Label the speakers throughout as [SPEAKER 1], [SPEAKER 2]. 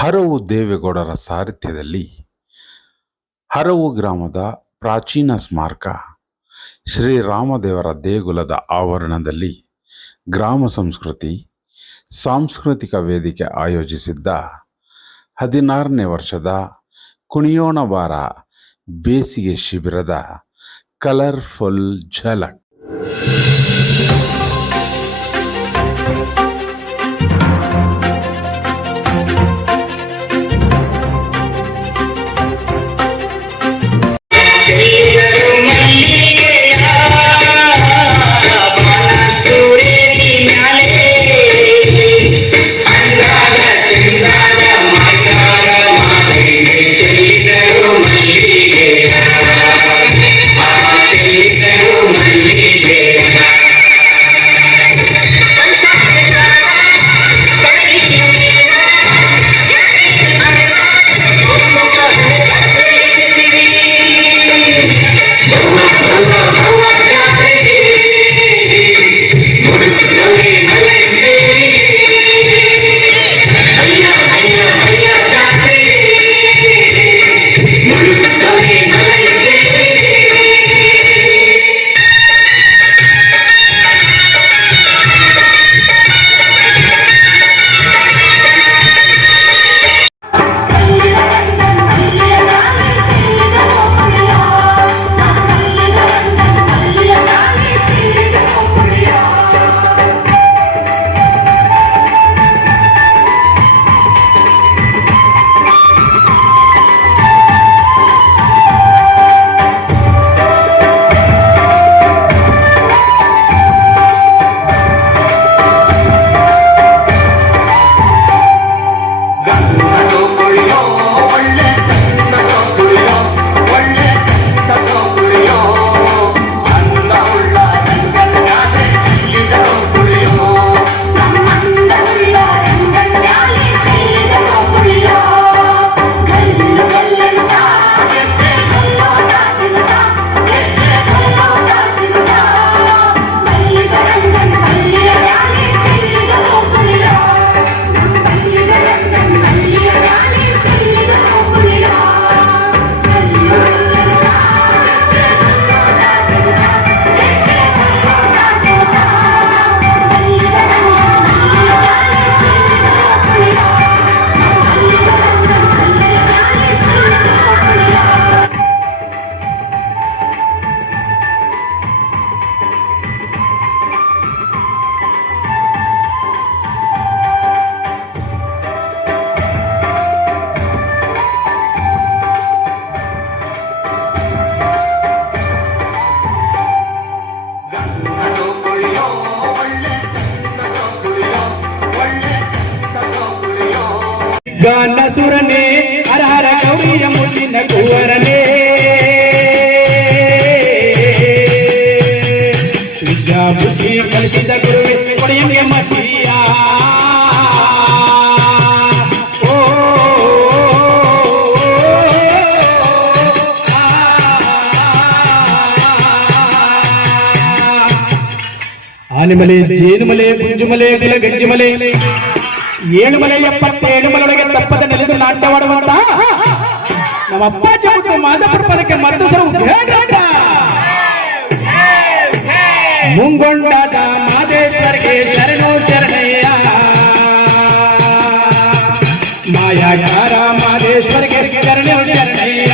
[SPEAKER 1] ಹರವು ದೇವೇಗೌಡರ ಸಾರಥ್ಯದಲ್ಲಿ ಹರವು ಗ್ರಾಮದ ಪ್ರಾಚೀನ ಸ್ಮಾರಕ ಶ್ರೀರಾಮದೇವರ ದೇಗುಲದ ಆವರಣದಲ್ಲಿ ಗ್ರಾಮ ಸಂಸ್ಕೃತಿ ಸಾಂಸ್ಕೃತಿಕ ವೇದಿಕೆ ಆಯೋಜಿಸಿದ್ದ ಹದಿನಾರನೇ ವರ್ಷದ ಕುಣಿಯೋಣ ಬಾರ ಬೇಸಿಗೆ ಶಿಬಿರದ ಕಲರ್ಫುಲ್ ಝಲಕ್.
[SPEAKER 2] ഗാനസുരനെ അരഹര കൗരിയ മുത്തിന കൂവരനെ. വിദ്യാബുദ്ധി കലിസിത ഗുരുവെ കൊടിയങ്ങ മതിയ. ആനിമലെ ജേനുമലെ കുഞ്ചുമലെ കുല ഗജ്ജിമലെ ಗುಂಜುಮಲೆ ಗುಲಗಜ್ಜಿಮಲೆ ಏಳು ಮಲೆ ಎಪ್ಪತ್ತೇಳು ಮಲೆಯೊಳಗೆ ತಪ್ಪದ ನೆಲೆದು ನಾಟ್ಯವಾಡುವಂತ ನಮ್ಮ ಅಪ್ಪಾಜಿ ಮತ್ತು ಮಾದಪುರ ಪದಕ್ಕೆ ಮತ್ತು ಸರು ಮುಂಗೊಂಡಾದ ಮಾದೇಶ್ವರಿಗೆ ಶರಣು ಶರಣಯ್ಯ ಮಾಯಾಗಾರ ಮಾದೇಶ್ವರಿಗೆ ಶರಣು ಶರಣಯ್ಯ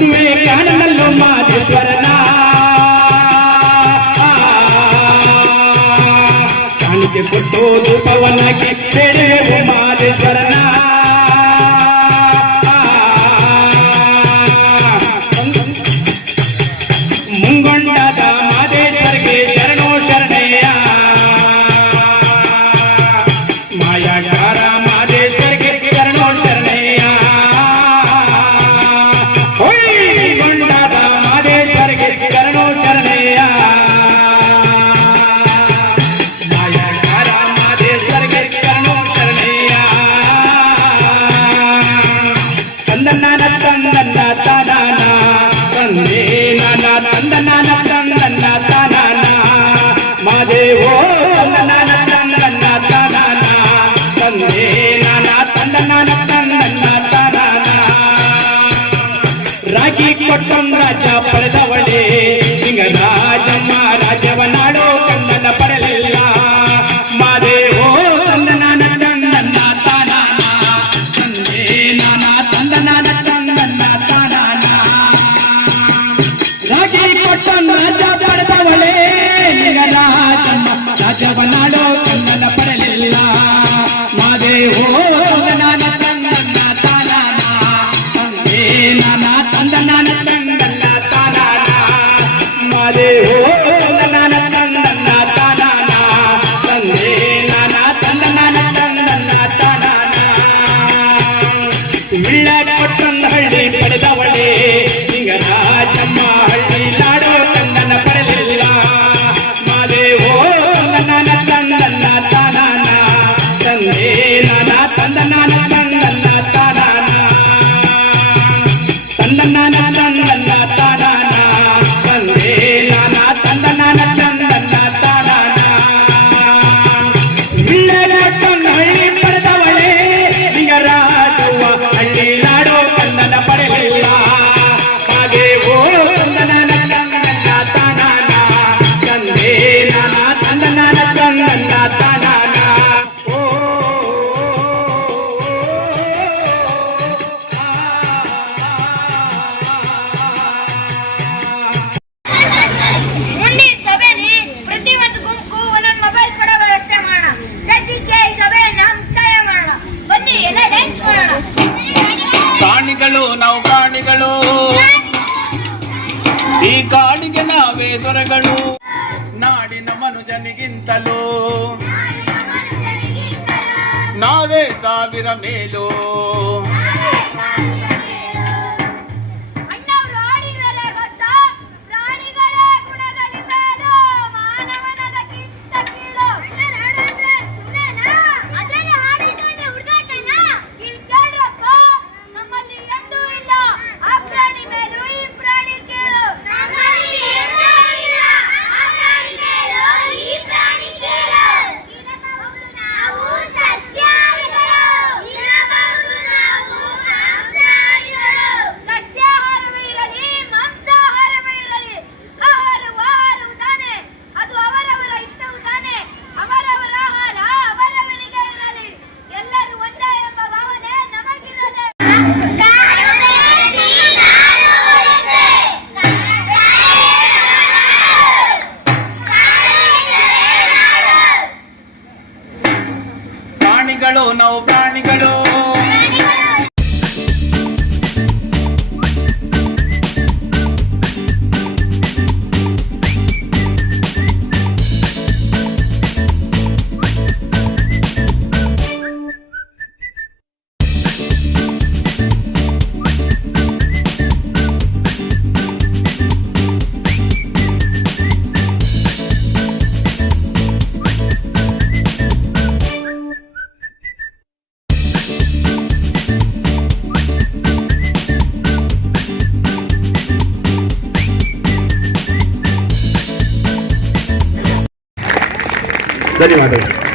[SPEAKER 2] ಮದುವೆ ಕಾಣನಲ್ಲೋ ಮಾದೇಶ್ವರನ. ಕಾಣಿಕೆ ಕೊಟ್ಟೋದು ಪವನಕ್ಕೆ ಕಟ್ಟಿ ಕೊಟ್ಟೊಂದು ರಾಜ ಪಡೆದವಳೆ ಸಿಂಗರಾಜ ಮಹಾರಾಜವನಾಡೋ ಕನ್ನಡ ಪಡಲಿಲ್ಲ ಮಾದೇವೋ ತಂದನಾನ ಚಂದನ ತಾನಾನ ತಂದೆ ನಾನ ತಂದನಾನ ಚಂದನ ತಾನಾನ ರಾಗಿ ಕೊಟ್ಟೊಂದು
[SPEAKER 3] ರಾಜ
[SPEAKER 4] vermelho. no, no.
[SPEAKER 2] ధన్యవాదాలు.